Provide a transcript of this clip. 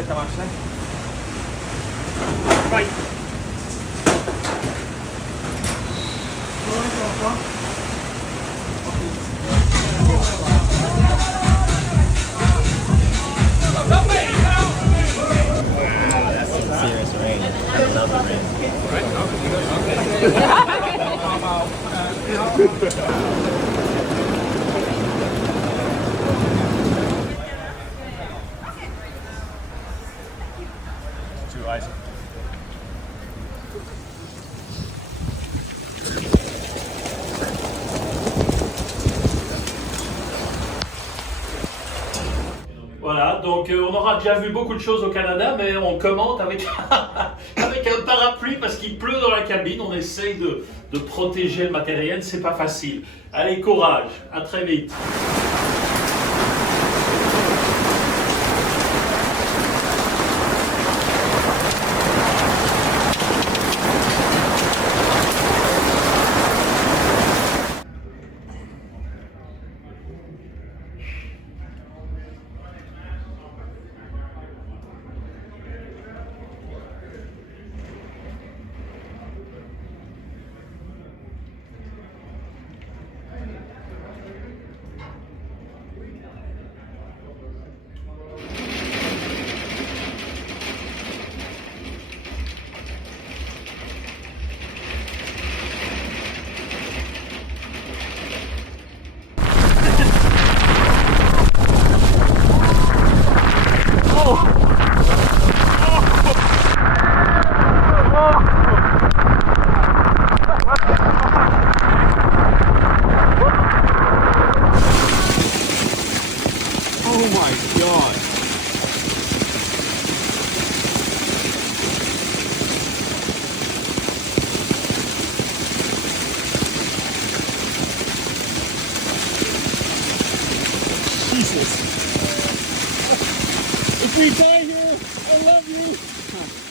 Aspetta Max, Vai. That's some serious rain. I love the rain. Too icy. Voilà, donc on aura déjà vu beaucoup de choses au Canada, mais on commente avec, avec un parapluie parce qu'il pleut dans la cabine. On essaye de protéger le matériel, c'est pas facile. Allez, courage, à très vite. Oh my god. Jesus. If we die here, I love you.